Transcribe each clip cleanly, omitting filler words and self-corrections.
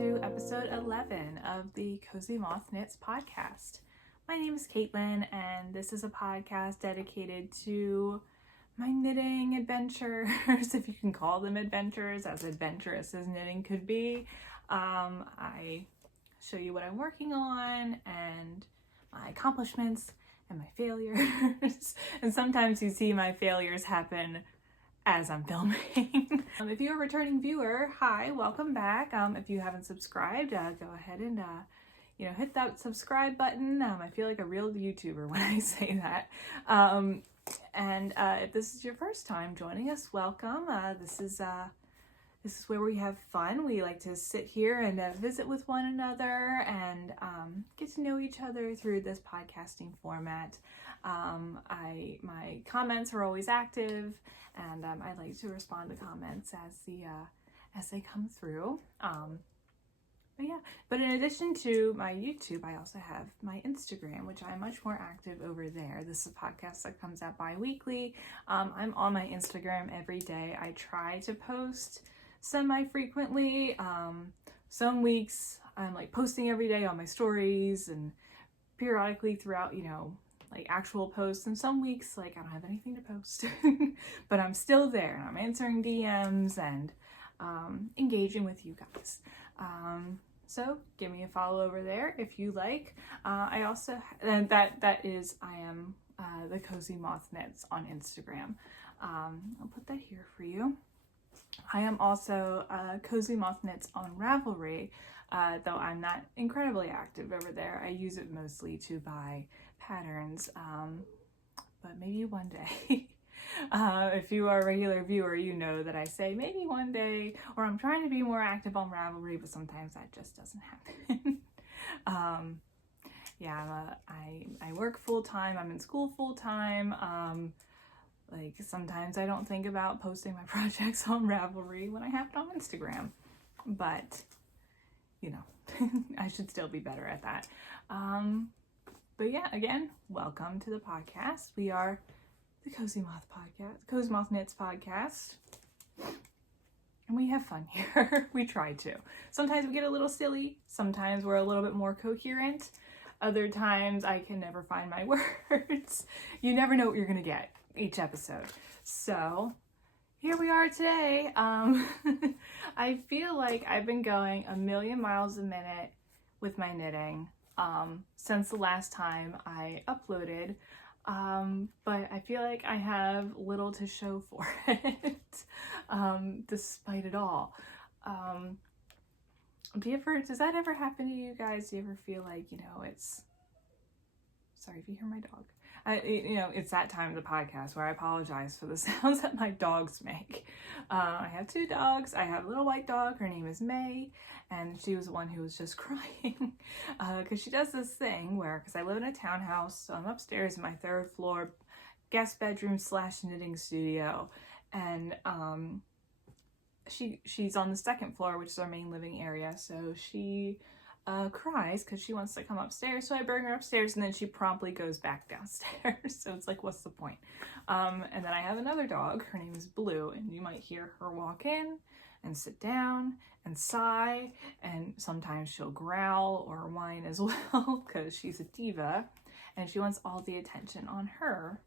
to episode 11 of the Cozy Moth Knits podcast. My name is Caitlin, and this is a podcast dedicated to my knitting adventures, if you can call them adventures, as adventurous as knitting could be. I show you what I'm working on and my accomplishments and my failures. And sometimes you see my failures happen as I'm filming. If you're a returning viewer, hi, welcome back. If you haven't subscribed, go ahead and hit that subscribe button. I feel like a real YouTuber when I say that. If this is your first time joining us, welcome. This is where we have fun. We like to sit here and visit with one another and get to know each other through this podcasting format. My comments are always active, and I like to respond to comments as they come through. But in addition to my YouTube, I also have my Instagram, which I'm much more active over there. This is a podcast that comes out bi-weekly. I'm on my Instagram every day. I try to post semi-frequently. Some weeks I'm like posting every day on my stories and periodically throughout, like actual posts, and some weeks like I don't have anything to post. But I'm still there and I'm answering DMs and engaging with you guys. So give me a follow over there if you like. I also, and that is, I am the Cozy Moth Knits on Instagram. I'll put that here for you. I am also Cozy Moth Knits on Ravelry, though I'm not incredibly active over there. I use it mostly to buy patterns, but maybe one day. If you are a regular viewer, you know that I say maybe one day, or I'm trying to be more active on Ravelry, but sometimes that just doesn't happen. I work full-time, I'm in school full-time. Like sometimes I don't think about posting my projects on Ravelry when I have it on Instagram, but I should still be better at that. But yeah, again, welcome to the podcast. We are the Cozy Moth podcast, Cozy Moth Knits podcast, and we have fun here. We try to. Sometimes we get a little silly. Sometimes we're a little bit more coherent. Other times I can never find my words. You never know what you're gonna get each episode. So here we are today. I feel like I've been going a million miles a minute with my knitting since the last time I uploaded. But I feel like I have little to show for it, despite it all. Does that ever happen to you guys? Do you ever feel like, sorry if you hear my dog. It's that time of the podcast where I apologize for the sounds that my dogs make. I have two dogs. I have a little white dog. Her name is May, and she was the one who was just crying because she does this thing where, because I live in a townhouse, so I'm upstairs in my third floor guest bedroom / knitting studio, and she's on the second floor, which is our main living area, so she cries because she wants to come upstairs, so I bring her upstairs and then she promptly goes back downstairs. So it's like, what's the point? And then I have another dog, her name is Blue, and you might hear her walk in and sit down and sigh, and sometimes she'll growl or whine as well because she's a diva and she wants all the attention on her,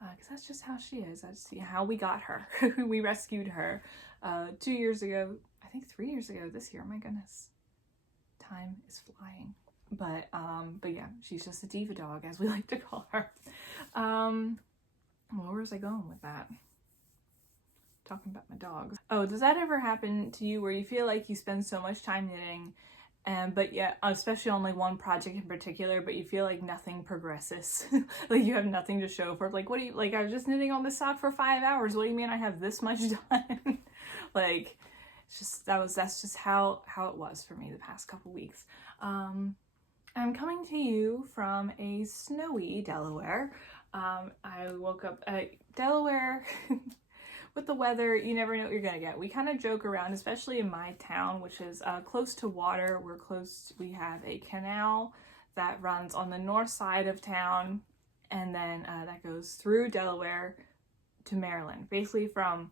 because that's just how she is. That's how we got her. We rescued her 2 years ago, I think 3 years ago this year. My goodness. Time is flying. But yeah, she's just a diva dog, as we like to call her. Where was I going with that? Talking about my dogs. Oh, does that ever happen to you where you feel like you spend so much time knitting, but yet, especially on like one project in particular, but you feel like nothing progresses? Like you have nothing to show for it. Like, what do you, like, I was just knitting on this sock for 5 hours. What do you mean I have this much done? Like, that's just how it was for me the past couple weeks. I'm coming to you from a snowy Delaware. I woke up at Delaware. With the weather, you never know what you're gonna get. We kind of joke around, especially in my town, which is close to water. We have a canal that runs on the north side of town, and then that goes through Delaware to Maryland, basically from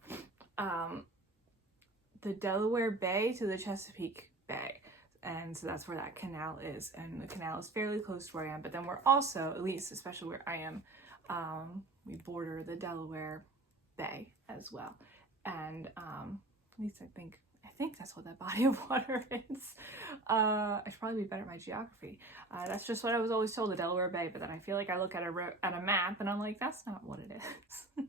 the Delaware Bay to the Chesapeake Bay. And so that's where that canal is. And the canal is fairly close to where I am. But then we're also, at least, especially where I am, we border the Delaware Bay as well. And at least I think that's what that body of water is. I should probably be better at my geography. That's just what I was always told, the Delaware Bay. But then I feel like I look at a map and I'm like, that's not what it is.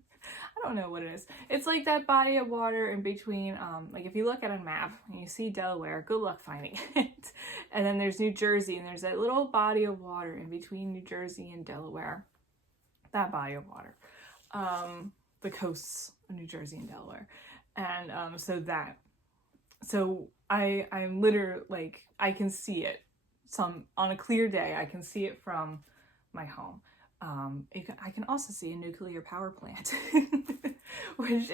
I don't know what it is. It's like that body of water in between, like if you look at a map and you see Delaware, good luck finding it. And then there's New Jersey, and there's that little body of water in between New Jersey and Delaware. That body of water. The coasts of New Jersey and Delaware. And so I'm literally, like, I can see it on a clear day. I can see it from my home. I can also see a nuclear power plant, which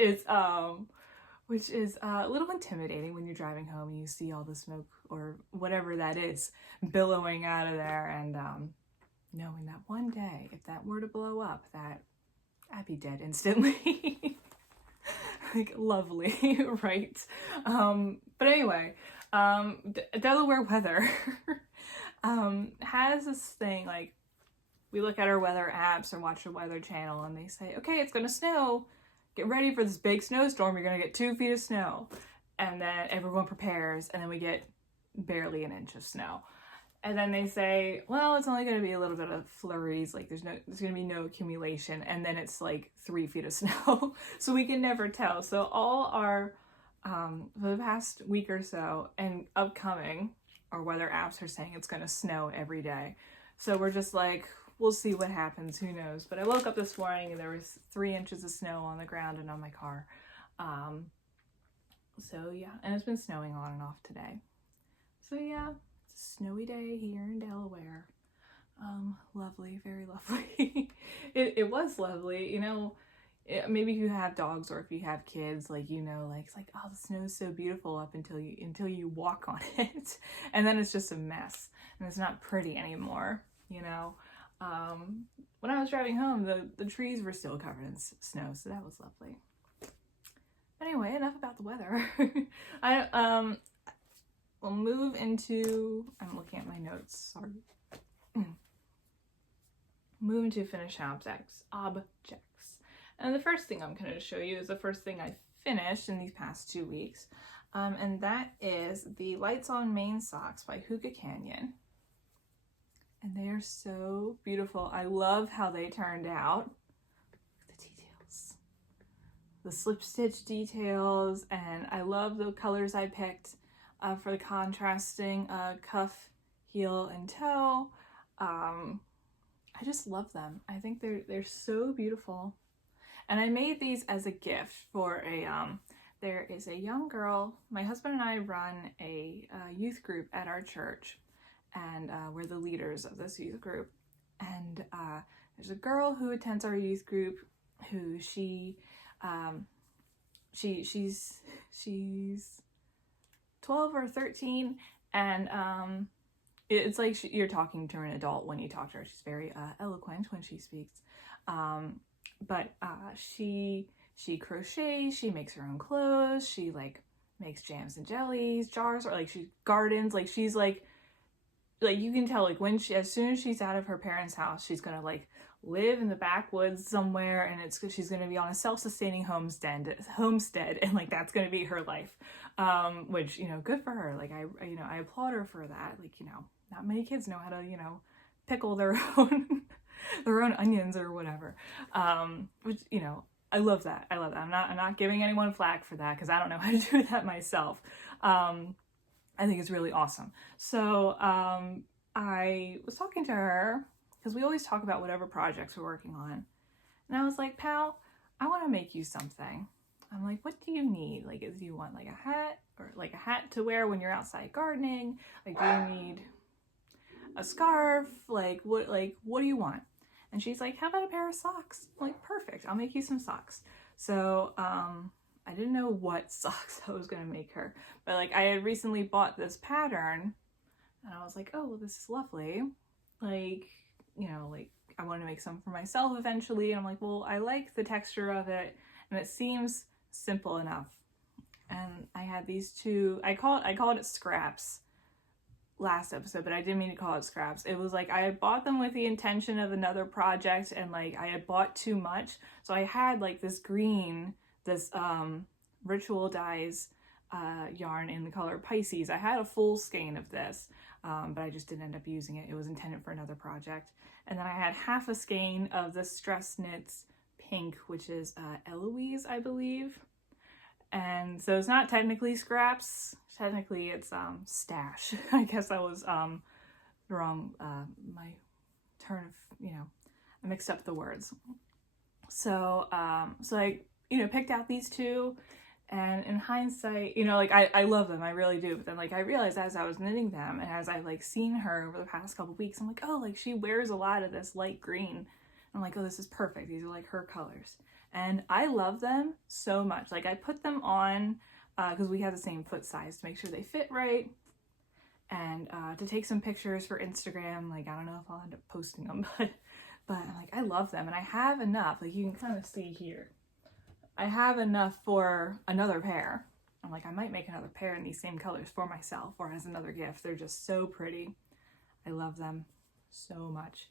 is a little intimidating when you're driving home and you see all the smoke or whatever that is billowing out of there, and knowing that one day, if that were to blow up, that I'd be dead instantly. Like, lovely, right? But anyway, Delaware weather has this thing, like, we look at our weather apps or watch a weather channel and they say, okay, it's going to snow. Get ready for this big snowstorm. You're going to get 2 feet of snow. And then everyone prepares, and then we get barely an inch of snow. And then they say, well, it's only going to be a little bit of flurries. Like, there's going to be no accumulation. And then it's like 3 feet of snow. So we can never tell. So all our, for the past week or so and upcoming, our weather apps are saying it's going to snow every day. So we're just like, we'll see what happens. Who knows? But I woke up this morning and there was 3 inches of snow on the ground and on my car. So yeah, and it's been snowing on and off today. So yeah, it's a snowy day here in Delaware. Lovely, very lovely. It was lovely, you know. Maybe if you have dogs or if you have kids, like, you know, like, it's like, oh, the snow is so beautiful up until you walk on it, and then it's just a mess and it's not pretty anymore, you know. When I was driving home, the trees were still covered in snow, so that was lovely. Anyway, enough about the weather. We'll move into, I'm looking at my notes, sorry. Move into finished objects. And the first thing I'm going to show you is the first thing I finished in these past 2 weeks. And that is the Lights on Main socks by Hookah Canyon. And they are so beautiful. I love how they turned out. The details. The slip stitch details. And I love the colors I picked for the contrasting cuff, heel, and toe. I just love them. I think they're so beautiful. And I made these as a gift for there is a young girl. My husband and I run a youth group at our church, and we're the leaders of this youth group. And there's a girl who attends our youth group who she's 12 or 13, and it's like you're talking to an adult when you talk to her. She's very eloquent when she speaks. But she crochets, she makes her own clothes, she like makes jams and jellies, jars, or like she gardens, like she's like you can tell, like, as soon as she's out of her parents' house, she's gonna like live in the backwoods somewhere, and she's gonna be on a self-sustaining homestead, and like that's gonna be her life. Which, you know, good for her. Like, I applaud her for that. Like, you know, not many kids know how to, you know, pickle their own their own onions or whatever. Which, you know, I love that. I'm not giving anyone flack for that, because I don't know how to do that myself. I think it's really awesome. So I was talking to her, because we always talk about whatever projects we're working on. And I was like, pal, I want to make you something. I'm like, what do you need? Like, do you want like a hat, or like a hat to wear when you're outside gardening? Like, do you need a scarf? Like, what do you want? And she's like, how about a pair of socks? I'm like, perfect, I'll make you some socks. So I didn't know what socks I was gonna make her, but like, I had recently bought this pattern, and I was like, oh, well, this is lovely. Like, you know, like, I want to make some for myself eventually. And I'm like, well, I like the texture of it, and it seems simple enough. and I had these two, I called it scraps last episode, but I didn't mean to call it scraps. It was like I had bought them with the intention of another project, and like I had bought too much. So I had like this green, this Ritual Dyes yarn in the color Pisces. I had a full skein of this, but I just didn't end up using it. It was intended for another project. And then I had half a skein of the Stress Knits pink, which is Eloise, I believe. And so it's not technically scraps. Technically it's stash. I guess I was wrong. My turn of, I mixed up the words. So I, picked out these two, and in hindsight, I love them, I really do. But then like I realized as I was knitting them, and as I like seen her over the past couple weeks, I'm like, oh, like she wears a lot of this light green. I'm like, oh, this is perfect. These are like her colors. And I love them so much. Like I put them on because we have the same foot size to make sure they fit right. And to take some pictures for Instagram. Like, I don't know if I'll end up posting them, but I'm like, I love them. And I have enough, like you can kind of see here. I have enough for another pair. I'm like, I might make another pair in these same colors for myself or as another gift. They're just so pretty. I love them so much.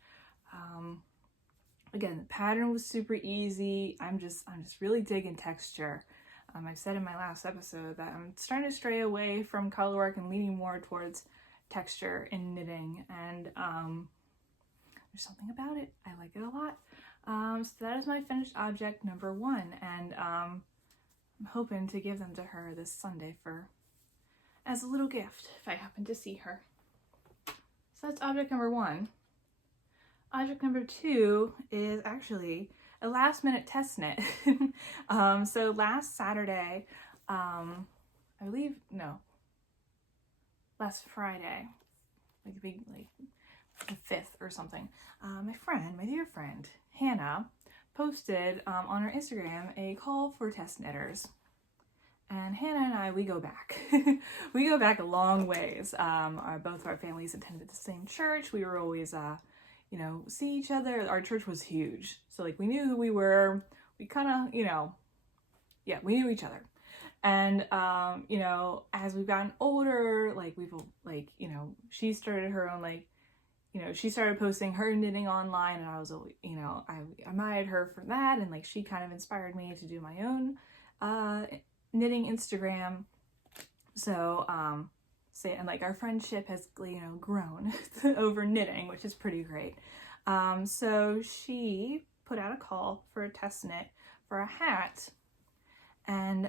Again, the pattern was super easy. I'm just really digging texture. I've said in my last episode that I'm starting to stray away from color work and leaning more towards texture in knitting, and there's something about it. I like it a lot. So that is my finished object number 1, and I'm hoping to give them to her this Sunday as a little gift if I happen to see her. So that's object number 1. Object number 2 is actually a last minute test knit. So last Saturday, last Friday, the 5th or something, my dear friend, Hannah, posted on her Instagram a call for test knitters. And Hannah and I, we go back. We go back a long ways. Both our families attended the same church. We were always, see each other. Our church was huge. So like we knew who we were. We kind of, we knew each other. And, as we've gotten older, she started her own, she started posting her knitting online, and I was, I admired her for that. And she kind of inspired me to do my own, knitting Instagram. So, our friendship has, grown over knitting, which is pretty great. So she put out a call for a test knit for a hat. And,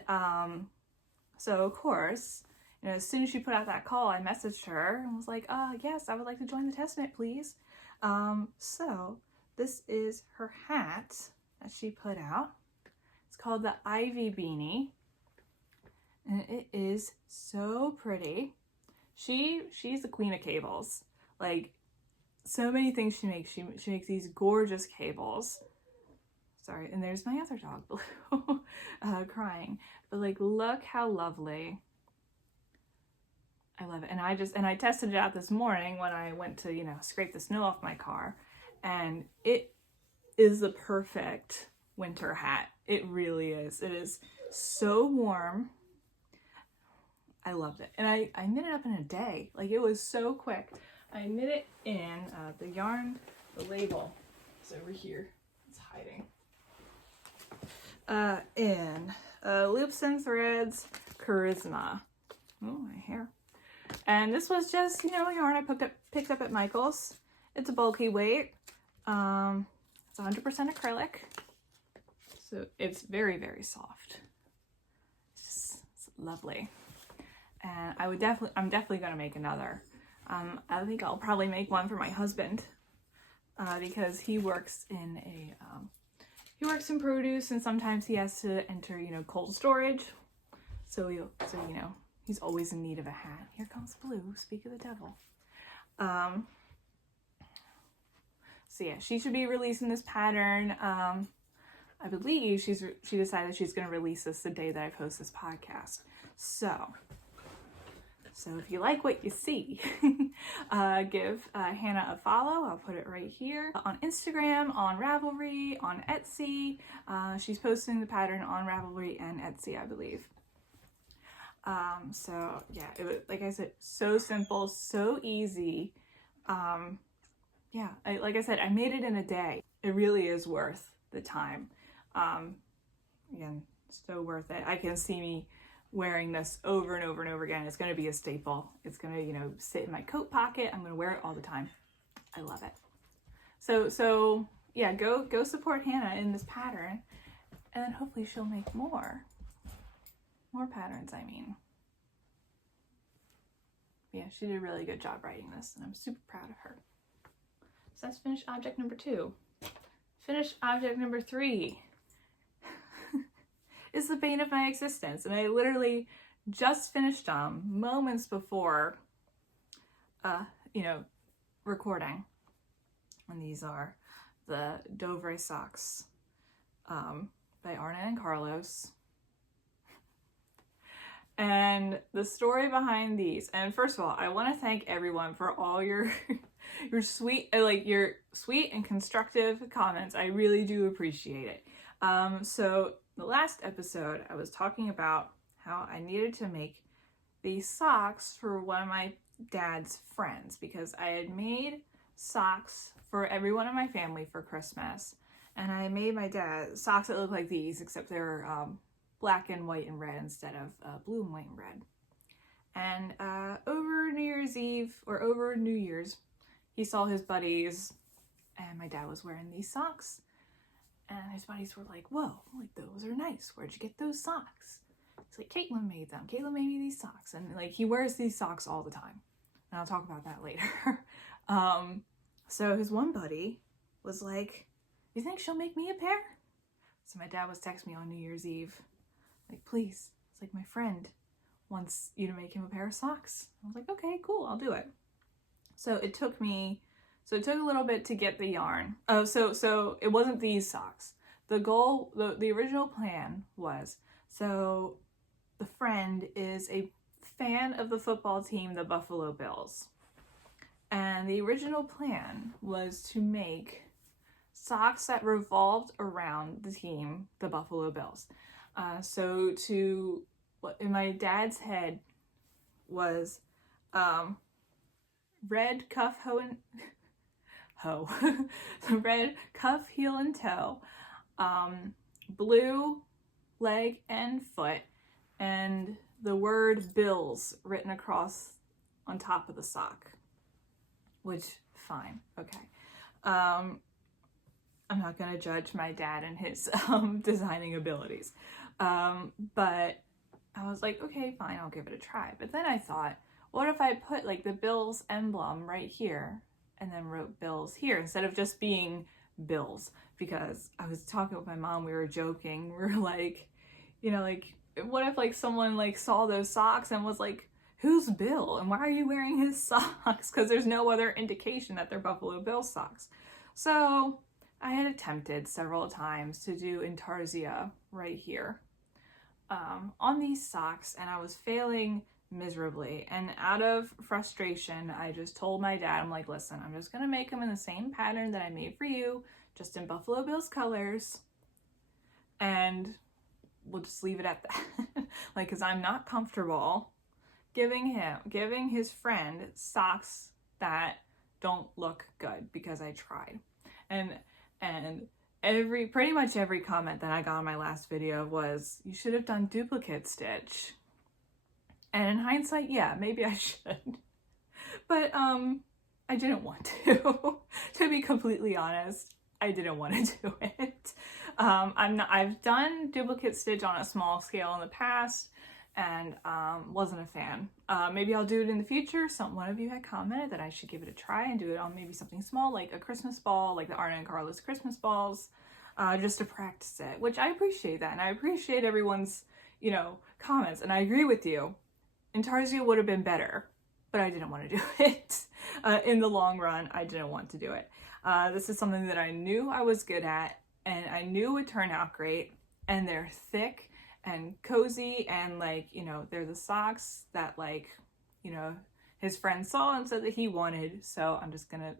so of course, as soon as she put out that call, I messaged her and was like, yes, I would like to join the test knit, please. So this is her hat that she put out. It's called the Ivy Beanie. And it is so pretty. She's the queen of cables. So many things she makes. She makes these gorgeous cables. Sorry, and there's my other dog below crying. But look how lovely. I love it. And I tested it out this morning when I went to, scrape the snow off my car. And it is the perfect winter hat. It really is. It is so warm. I loved it. And I knit it up in a day. It was so quick. I knit it in the yarn, the label is over here. It's hiding. In Loops and Threads Charisma. Oh, my hair. And this was just, a yarn I picked up at Michael's. It's a bulky weight. It's 100% acrylic. So it's very, very soft. It's lovely. And I'm definitely going to make another. I think I'll probably make one for my husband because he works in produce, and sometimes he has to enter, cold storage. So he's always in need of a hat. Here comes Blue, speak of the devil. So yeah, she should be releasing this pattern. I believe she decided she's going to release this the day that I post this podcast. So if you like what you see, give Hannah a follow. I'll put it right here. On Instagram, on Ravelry, on Etsy. She's posting the pattern on Ravelry and Etsy, I believe. So yeah, it was, like I said, so simple, so easy. Yeah, like I said, I made it in a day. It really is worth the time. Again, so worth it. I can see me wearing this over and over and over again. It's going to be a staple. It's going to, you know, sit in my coat pocket. I'm going to wear it all the time. I love it. So yeah, go support Hannah in this pattern, and then hopefully she'll make more patterns, I mean. Yeah, she did a really good job writing this, and I'm super proud of her. So that's finished object number 2. Finished object number 3 is the bane of my existence, and I literally just finished them moments before, you know, recording. And these are the Dovre socks by Arna and Carlos. And the story behind these, and first of all, I want to thank everyone for all your your sweet and constructive comments. I really do appreciate it. So the last episode, I was talking about how I needed to make these socks for one of my dad's friends, because I had made socks for everyone in my family for Christmas, and I made my dad socks that look like these, except they're black and white and red instead of blue and white and red. And over New Year's Eve, or over New Year's, he saw his buddies, and my dad was wearing these socks. And his buddies were like, whoa, like, those are nice. Where'd you get those socks? It's like, Caitlin made them. Caitlin made me these socks. And like, he wears these socks all the time. And I'll talk about that later. So his one buddy was like, you think she'll make me a pair? So my dad was texting me on New Year's Eve, like, please, it's like, my friend wants you to make him a pair of socks. I was like, okay, cool, I'll do it. So it took a little bit to get the yarn. Oh, so it wasn't these socks. The goal, the original plan was, so the friend is a fan of the football team, the Buffalo Bills. And the original plan was to make socks that revolved around the team, the Buffalo Bills. So what in my dad's head was red cuff, red cuff, heel, and toe, blue leg and foot, and the word Bills written across on top of the sock. Which, fine, okay. I'm not gonna judge my dad and his designing abilities. But I was like, okay, fine, I'll give it a try. But then I thought, what if I put like the Bills emblem right here and then wrote Bills here instead of just being Bills? Because I was talking with my mom, we were joking, we were like, you know, like, what if like someone like saw those socks and was like, who's Bill and why are you wearing his socks? Because there's no other indication that they're Buffalo Bills socks. So I had attempted several times to do intarsia right here on these socks, and I was failing miserably. And out of frustration, I just told my dad, I'm like, listen, I'm just gonna make them in the same pattern that I made for you, just in Buffalo Bills colors, and we'll just leave it at that. Like, because I'm not comfortable giving his friend socks that don't look good, because I tried. And pretty much every comment that I got on my last video was, you should have done duplicate stitch. And in hindsight, yeah, maybe I should. But I didn't want to. To be completely honest, I didn't want to do it. I've done duplicate stitch on a small scale in the past, and wasn't a fan. Maybe I'll do it in the future. One of you had commented that I should give it a try and do it on maybe something small, like a Christmas ball, like the Arna and Carlos Christmas balls, just to practice it, which I appreciate that. And I appreciate everyone's, you know, comments. And I agree with you. Intarsia would have been better, but I didn't want to do it. In the long run, I didn't want to do it. This is something that I knew I was good at, and I knew would turn out great, and they're thick and cozy, and like, you know, they're the socks that, like, you know, his friend saw and said that he wanted. So I'm just gonna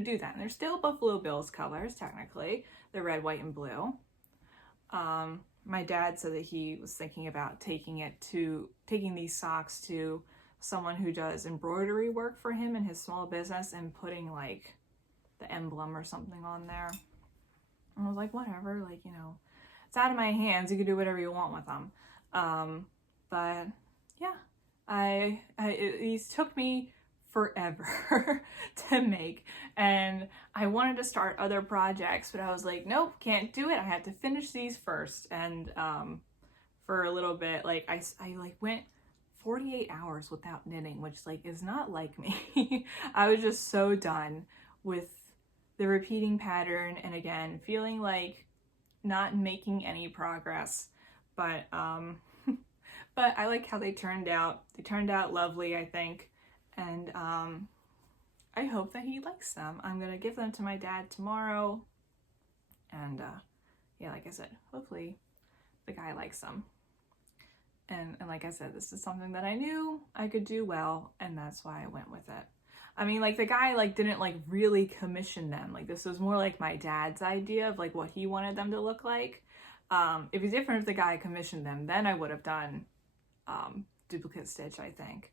do that. And they're still Buffalo Bills colors, technically. They're red, white, and blue. my dad said that he was thinking about taking these socks to someone who does embroidery work for him in his small business and putting like the emblem or something on there. And I was like, whatever, like, you know, it's out of my hands. You can do whatever you want with them. But yeah, these took me forever to make, and I wanted to start other projects, but I was like, nope, can't do it. I had to finish these first. And for a little bit, like I like went 48 hours without knitting, which like is not like me. I was just so done with the repeating pattern, and again feeling like not making any progress. But but I like how they turned out. They turned out lovely, I think. And I hope that he likes them. I'm gonna give them to my dad tomorrow. And yeah, like I said, hopefully the guy likes them. And like I said, this is something that I knew I could do well, and that's why I went with it. I mean, like, the guy like didn't like really commission them. Like, this was more like my dad's idea of like what he wanted them to look like. It'd be different if the guy commissioned them. Then I would have done duplicate stitch, I think.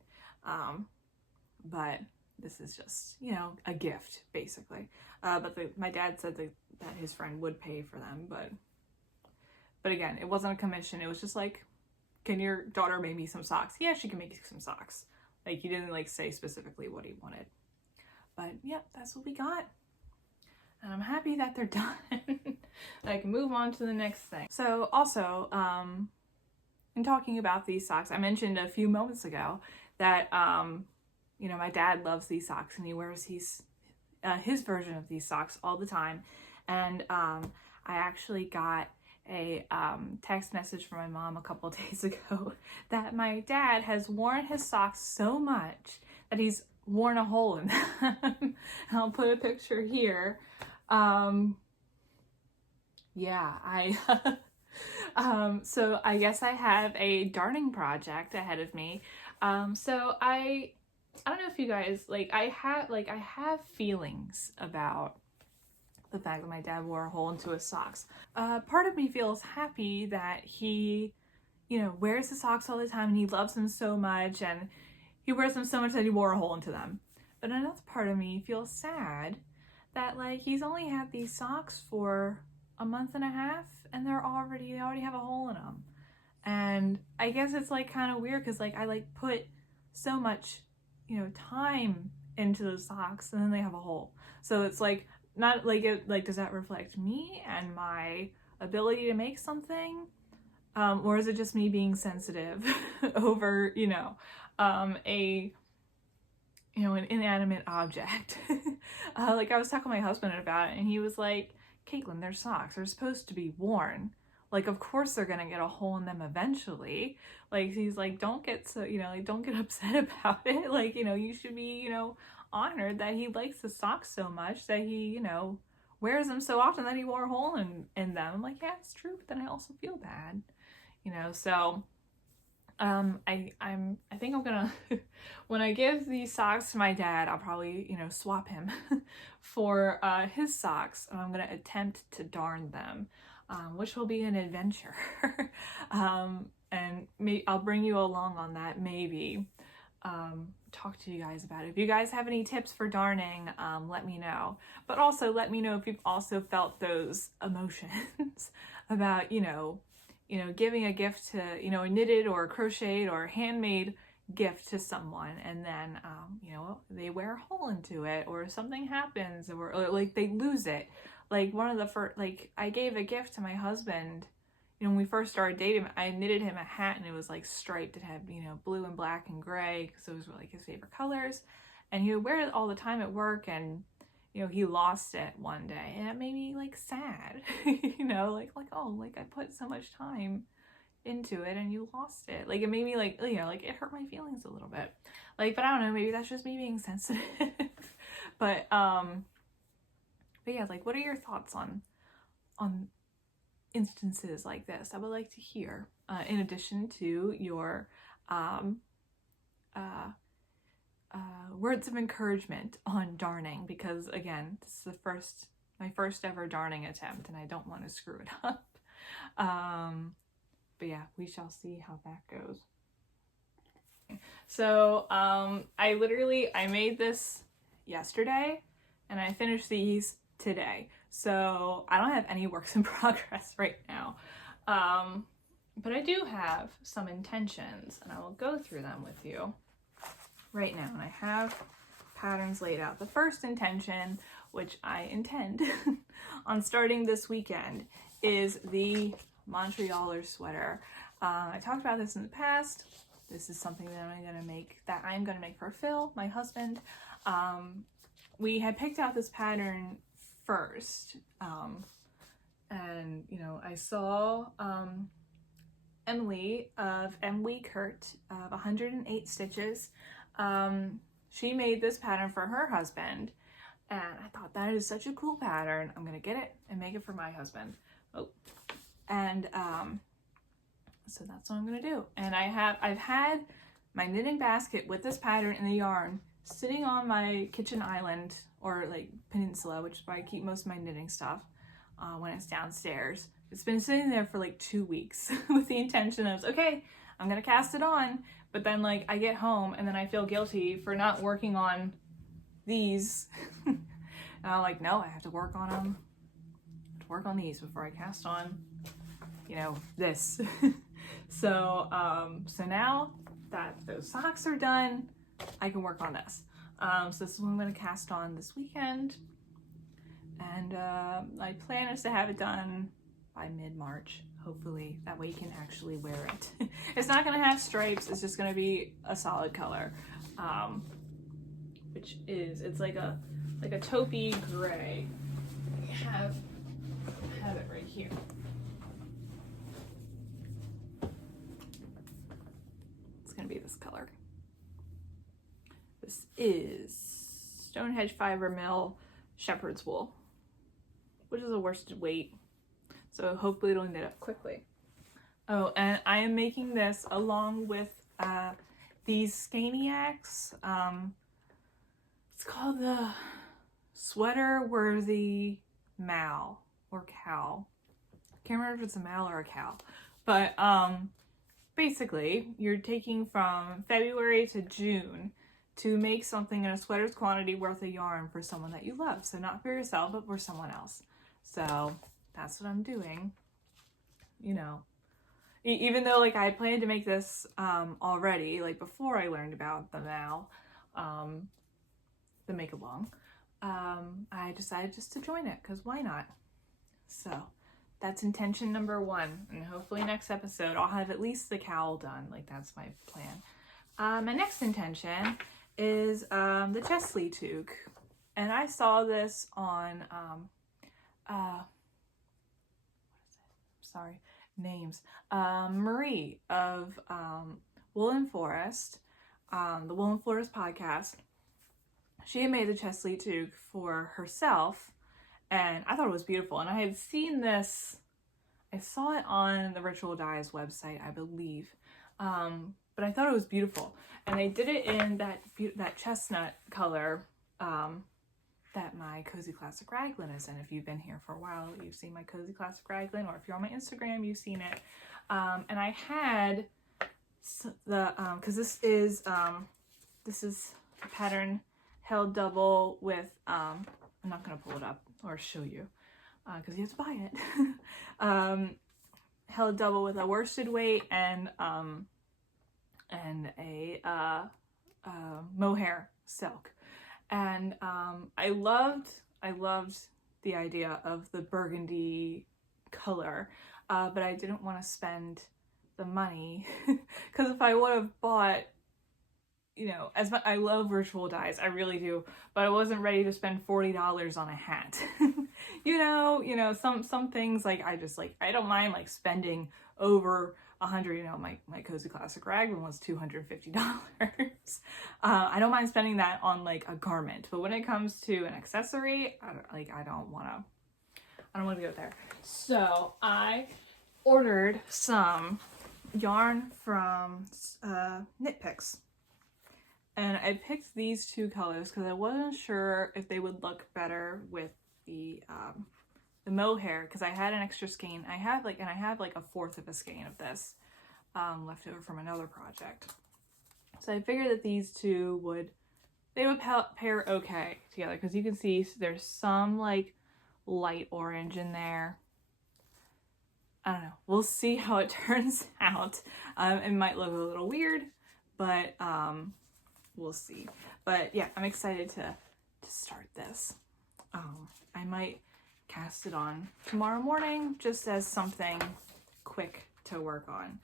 But this is just, you know, a gift basically. But my dad said that his friend would pay for them, but again, it wasn't a commission. It was just like, can your daughter make me some socks? Yeah, she can make you some socks. Like, he didn't like say specifically what he wanted. But yeah, that's what we got. And I'm happy that they're done. I can move on to the next thing. So also, in talking about these socks, I mentioned a few moments ago that, you know, my dad loves these socks, and he wears his version of these socks all the time. And I actually got a text message from my mom a couple days ago that my dad has worn his socks so much that he's worn a hole in them. I'll put a picture here. Yeah, so I guess I have a darning project ahead of me. So I don't know if you guys, like, I have feelings about the fact that my dad wore a hole into his socks. Part of me feels happy that he, you know, wears his socks all the time and he loves them so much, and he wears them so much that he wore a hole into them. But another part of me feels sad that, like, he's only had these socks for a month and a half and they already have a hole in them. And I guess it's like kind of weird because like I like put so much, you know, time into those socks and then they have a hole. So it's like, not like it, like, does that reflect me and my ability to make something? Or is it just me being sensitive over, you know, an inanimate object? Like, I was talking to my husband about it, and he was like, Caitlin, they're socks. They're supposed to be worn. Like, of course they're gonna get a hole in them eventually. Like, he's like, don't get so, you know, like, don't get upset about it. Like, you know, you should be, you know, honored that he likes the socks so much that he, you know, wears them so often that he wore a hole in them. I'm like, yeah, it's true, but then I also feel bad, you know. So I think I'm gonna when I give these socks to my dad, I'll probably, you know, swap him for his socks, and I'm gonna attempt to darn them, which will be an adventure. And I'll bring you along on that, maybe. Talk to you guys about it. If you guys have any tips for darning, let me know. But also let me know if you've also felt those emotions about, you know, giving a gift to, you know, a knitted or crocheted or handmade gift to someone, and then, you know, they wear a hole into it, or something happens, or like they lose it. Like, one of the first, like, I gave a gift to my husband, you know, when we first started dating. I knitted him a hat, and it was like striped. It had, you know, blue and black and gray, because those were like his favorite colors, and he would wear it all the time at work, and, you know, he lost it one day, and it made me like sad. You know, like, oh, like, I put so much time into it and you lost it. Like, it made me like, you know, like, it hurt my feelings a little bit. Like, but I don't know, maybe that's just me being sensitive. But yeah, like, what are your thoughts on instances like this? I would like to hear, in addition to your words of encouragement on darning, because again, this is my first ever darning attempt, and I don't want to screw it up. yeah, we shall see how that goes. So I made this yesterday and I finished these today. So I don't have any works in progress right now. But I do have some intentions and I will go through them with you right now. And I have patterns laid out. The first intention, which I intend on starting this weekend, is the Montrealer sweater. I talked about this in the past. This is something that I'm gonna make for Phil, my husband. We had picked out this pattern first, and you know, I saw Emily of Kurt of 108 Stitches. She made this pattern for her husband, and I thought that is such a cool pattern. I'm gonna get it and make it for my husband. Oh, and so that's what I'm gonna do. And I've had my knitting basket with this pattern in the yarn sitting on my kitchen island, or like peninsula, which is where I keep most of my knitting stuff when it's downstairs. It's been sitting there for like 2 weeks with the intention of, okay, I'm gonna cast it on, but then like I get home and then I feel guilty for not working on these. And I'm like, no, I have to work on them. Work on these before I cast on, you know, this. So now that those socks are done, I can work on this. So this is what I'm going to cast on this weekend, and my plan is to have it done by mid-March, hopefully. That way you can actually wear it. It's not going to have stripes, it's just going to be a solid color, which is, it's like a taupey gray. I have it right here. It's gonna be this color. This is Stonehenge Fiber Mill Shepherd's Wool, which is a worsted weight, so hopefully it'll knit up quickly. Oh, and I am making this along with these Scaniacs. It's called the Sweater Worthy Mal or cow. Can't remember if it's a mal or a cow. But basically, you're taking from February to June to make something in a sweater's quantity worth of yarn for someone that you love. So not for yourself, but for someone else. So that's what I'm doing. You know, even though like I planned to make this already, like before I learned about the mal, the make along, I decided just to join it because why not? So that's intention number 1, and hopefully next episode I'll have at least the cowl done. Like that's my plan. My next intention is the chest sleeve toque, and I saw this on Marie of Woolen Forest, the Woolen Forest podcast. She had made the chest sleeve toque for herself, and I thought it was beautiful. And I had seen this, I saw it on the Ritual Dyes website, I believe, but I thought it was beautiful. And they did it in that chestnut color that my Cozy Classic Raglan is in. If you've been here for a while, you've seen my Cozy Classic Raglan, or if you're on my Instagram, you've seen it. And I had the, because this is a pattern held double with, I'm not going to pull it up or show you because you have to buy it. Held double with a worsted weight and a mohair silk. And I loved the idea of the burgundy color, but I didn't want to spend the money because if I would have bought, you know, as much, I love Ritual Dyes, I really do, but I wasn't ready to spend $40 on a hat. you know, some things like I don't mind like spending over $100. You know, my Cozy Classic Raglan was $250. I don't mind spending that on like a garment, but when it comes to an accessory, I don't want to go there. So I ordered some yarn from Knit Picks. And I picked these 2 colors because I wasn't sure if they would look better with the mohair, because I had an extra skein. I have like a fourth of a skein of this left over from another project. So I figured that these two would pair okay together, because you can see there's some like light orange in there. I don't know. We'll see how it turns out. It might look a little weird, but we'll see. But yeah, I'm excited to start this. I might cast it on tomorrow morning just as something quick to work on.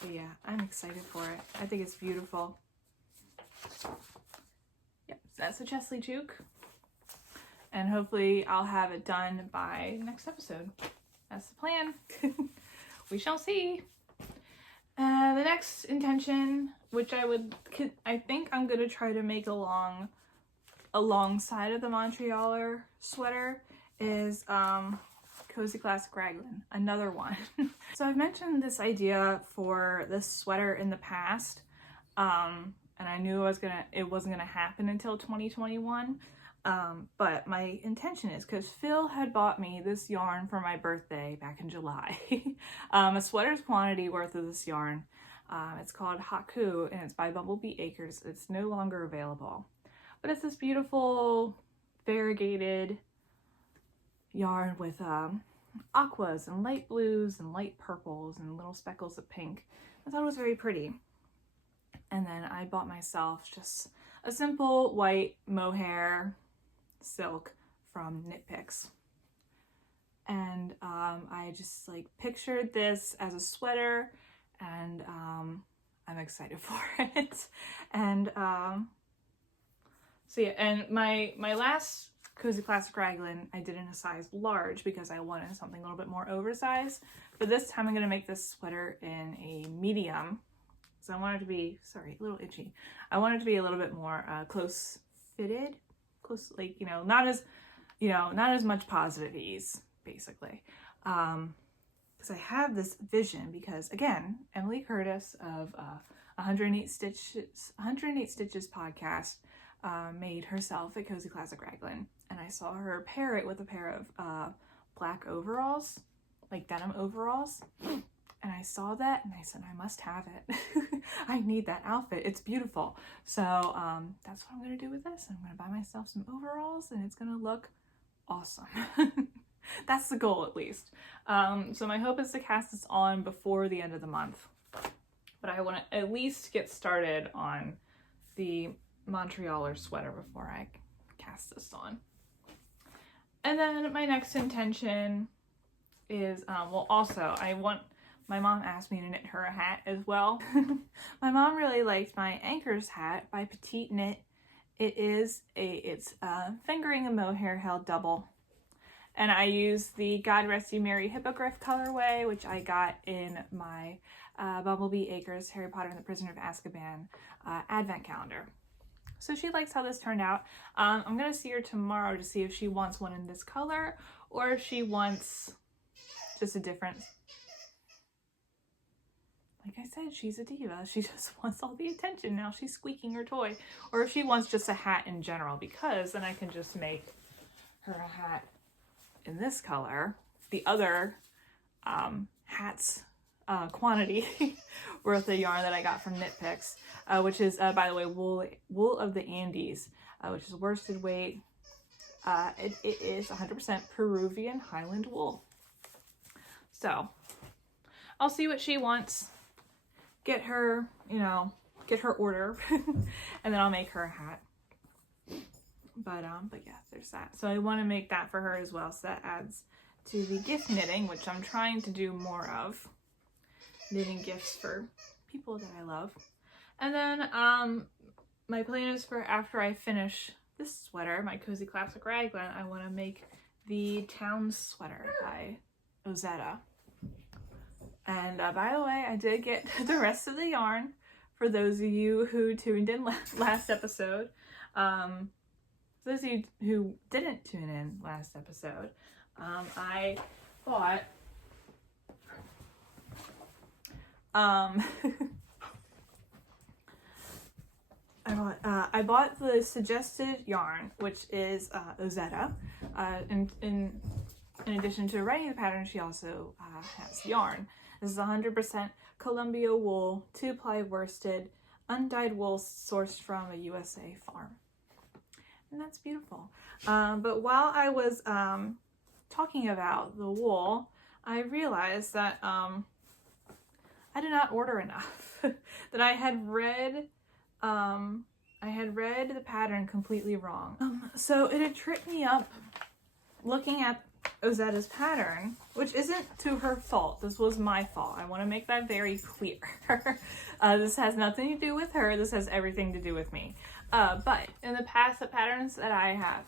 But yeah, I'm excited for it. I think it's beautiful. Yep, so that's a Chesley Juke. And hopefully I'll have it done by next episode. That's the plan. We shall see. The next intention, which I think I'm gonna try to make alongside of the Montrealer sweater, is Cozy Classic Raglan, another one. So I've mentioned this idea for this sweater in the past, and I knew it wasn't gonna happen until 2021. But my intention is, because Phil had bought me this yarn for my birthday back in July, a sweater's quantity worth of this yarn. It's called Haku, and it's by Bumblebee Acres. It's no longer available, but it's this beautiful variegated yarn with aquas and light blues and light purples and little speckles of pink. I thought it was very pretty. And then I bought myself just a simple white mohair silk from Knit Picks. And I just like pictured this as a sweater, and I'm excited for it. And so yeah, and my last Cozy Classic Raglan I did in a size large because I wanted something a little bit more oversized. But this time I'm gonna make this sweater in a medium. So I want it to be, sorry, a little itchy. I want it to be a little bit more close fitted, like, not as much positive ease, basically. Because I have this vision, because again, Emily Curtis of 108 Stitches podcast made herself a Cozy Classic Raglan, and I saw her pair it with a pair of black overalls, like denim overalls. And I saw that and I said, I must have it. I need that outfit. It's beautiful. So that's what I'm going to do with this. I'm going to buy myself some overalls and it's going to look awesome. That's the goal, at least. So my hope is to cast this on before the end of the month. But I want to at least get started on the Montrealer sweater before I cast this on. And then my next intention is, my mom asked me to knit her a hat as well. My mom really liked my Anchors hat by Petite Knit. It's fingering a mohair held double. And I used the God Rest You Merry Hippogriff colorway, which I got in my Bumblebee Acres Harry Potter and the Prisoner of Azkaban advent calendar. So she likes how this turned out. I'm going to see her tomorrow to see if she wants one in this color or if she wants just a different... Like I said, she's a diva. She just wants all the attention. Now she's squeaking her toy. Or if she wants just a hat in general, because then I can just make her a hat in this color. The other hats quantity worth of yarn that I got from Knit Picks, which is, by the way, wool of the Andes, which is worsted weight. It is 100% Peruvian Highland wool. So I'll see what she wants. Get her order, and then I'll make her a hat. But yeah, there's that. So I want to make that for her as well. So that adds to the gift knitting, which I'm trying to do more of. Knitting gifts for people that I love. And then my plan is for after I finish this sweater, my Cozy Classic Raglan, I want to make the Town sweater by Ozetta. And by the way, I did get the rest of the yarn for those of you who tuned in last episode. For those of you who didn't tune in last episode, I bought I bought the suggested yarn, which is Ozetta. In addition to writing the pattern, she also has yarn. This is 100% Columbia wool, 2-ply worsted, undyed wool sourced from a USA farm. And that's beautiful. But while I was talking about the wool, I realized that I did not order enough. That I had read the pattern completely wrong. So it had tripped me up looking at Ozetta's pattern, which isn't to her fault. This was my fault. I want to make that very clear. This has nothing to do with her. This has everything to do with me. But in the past, the patterns that I have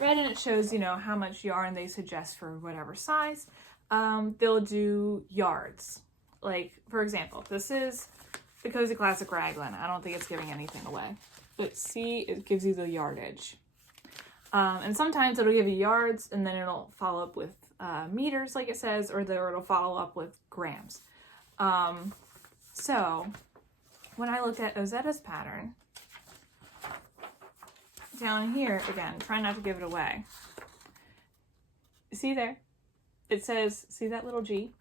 read, and it shows, you know, how much yarn they suggest for whatever size, they'll do yards. Like, for example, this is the Cozy Classic Raglan. I don't think it's giving anything away. But see, it gives you the yardage. And sometimes it'll give you yards, and then it'll follow up with meters, like it says, or it'll follow up with grams. So when I looked at Ozetta's pattern, down here, again, try not to give it away. See there? It says, see that little G?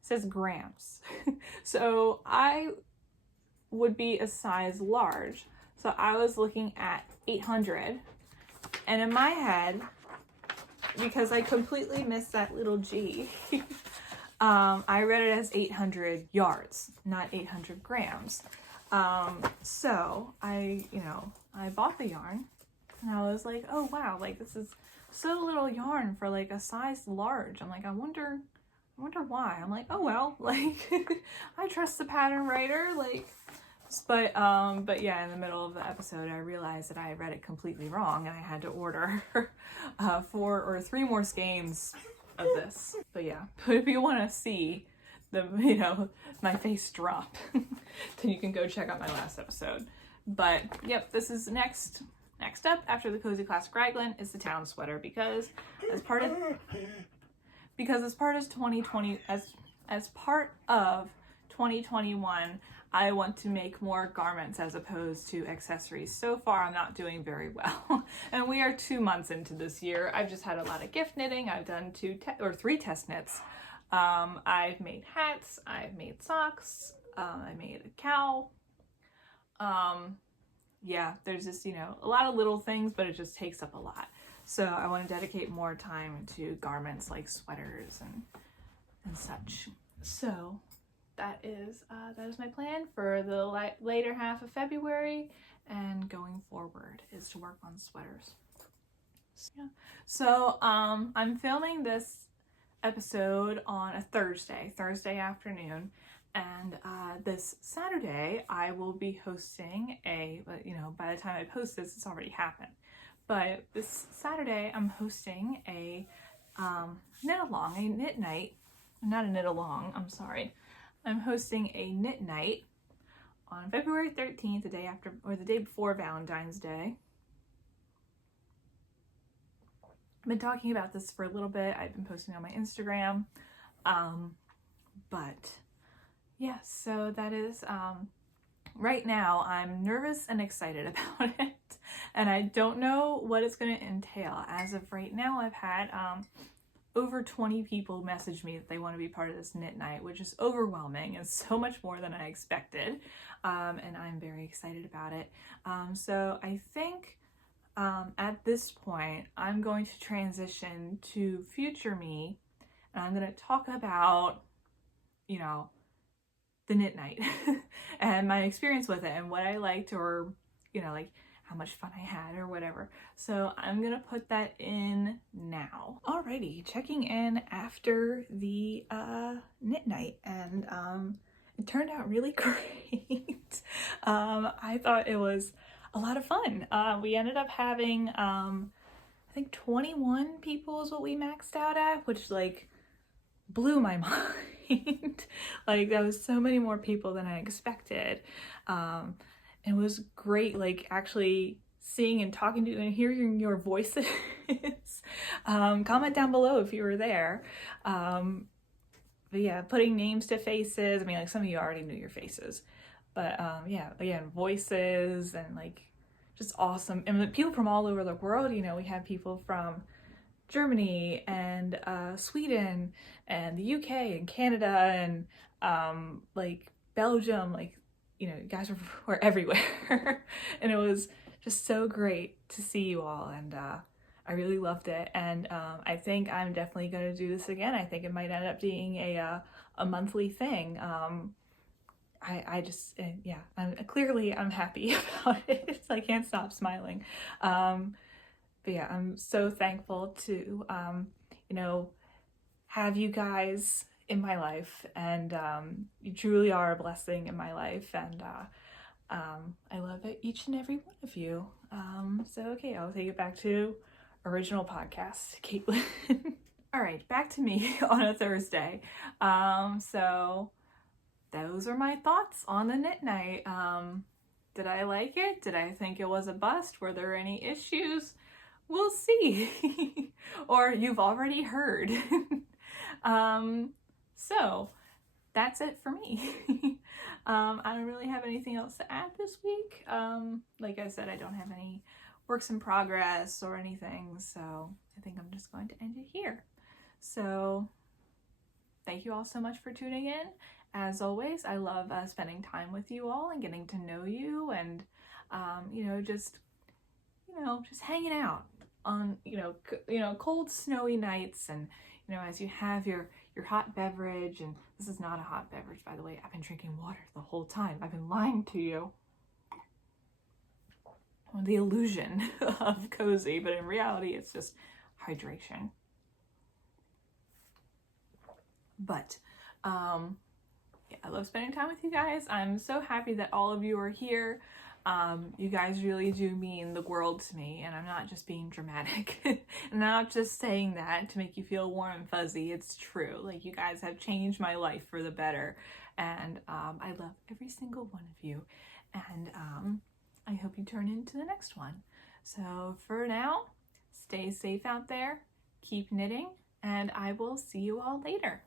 It says grams. So I would be a size large. So I was looking at 800. And in my head, because I completely missed that little G, I read it as 800 yards, not 800 grams. So I bought the yarn, and I was like, oh wow, like this is so little yarn for like a size large. I'm like, I wonder why. I'm like, oh well, like I trust the pattern writer, like. But yeah, in the middle of the episode, I realized that I had read it completely wrong, and I had to order 4 or 3 more skeins of this. But yeah, but if you want to see the, you know, my face drop, then you can go check out my last episode. But yep, this is next up after the Cozy Classic Raglan is the town sweater, because as part of 2020, as part of 2021, I want to make more garments as opposed to accessories. So far, I'm not doing very well. And we are 2 months into this year. I've just had a lot of gift knitting. I've done 3 test knits. I've made hats. I've made socks. I made a cow. Yeah, there's just, you know, a lot of little things, but it just takes up a lot. So I want to dedicate more time to garments like sweaters and such. So that is my plan for the later half of February, and going forward is to work on sweaters. So I'm filming this episode on a Thursday afternoon, and this Saturday I will be hosting by the time I post this, it's already happened. But this Saturday I'm hosting a knit night. Not a knit along, I'm sorry. I'm hosting a knit night on February 13th, the day after, or the day before Valentine's Day. I've been talking about this for a little bit. I've been posting on my Instagram. But yeah, so that is, right now I'm nervous and excited about it. And I don't know what it's going to entail. As of right now, I've had, over 20 people message me that they want to be part of this knit night, which is overwhelming and so much more than I expected. And I'm very excited about it. So I think at this point, I'm going to transition to future me, and I'm going to talk about, you know, the knit night and my experience with it and what I liked, or, you know, like how much fun I had or whatever. So I'm gonna put that in now. Alrighty, checking in after the knit night, and it turned out really great. I thought it was a lot of fun. We ended up having I think 21 people is what we maxed out at, which like blew my mind. Like that was so many more people than I expected. It was great, like actually seeing and talking to you and hearing your voices. Comment down below if you were there. But yeah, putting names to faces. I mean, like some of you already knew your faces, But yeah, again, voices and like just awesome. And the people from all over the world, you know, we have people from Germany and Sweden and the UK and Canada and like Belgium, like, you know, you guys were everywhere. And it was just so great to see you all, and I really loved it. And I think I'm definitely going to do this again. I think it might end up being a monthly thing. I just, yeah, I'm happy about it. I can't stop smiling. But yeah, I'm so thankful to, you know, have you guys in my life, and you truly are a blessing in my life, and I love it, each and every one of you. So okay, I'll take it back to original podcast, Caitlin. All right, back to me on a Thursday. So those are my thoughts on the knit night. Did I like it? Did I think it was a bust? Were there any issues? We'll see. Or you've already heard. So that's it for me. I don't really have anything else to add this week. Like I said, I don't have any works in progress or anything, so I think I'm just going to end it here. So thank you all so much for tuning in. As always, I love spending time with you all and getting to know you, and just hanging out on cold, snowy nights, and as you have your hot beverage. And this is not a hot beverage, by the way. I've been drinking water the whole time. I've been lying to you. The illusion of cozy, but in reality, it's just hydration. But yeah, I love spending time with you guys. I'm so happy that all of you are here. You guys really do mean the world to me, and I'm not just being dramatic. And I'm not just saying that to make you feel warm and fuzzy. It's true. Like, you guys have changed my life for the better, and I love every single one of you, and I hope you turn into the next one. So for now, stay safe out there, keep knitting, and I will see you all later.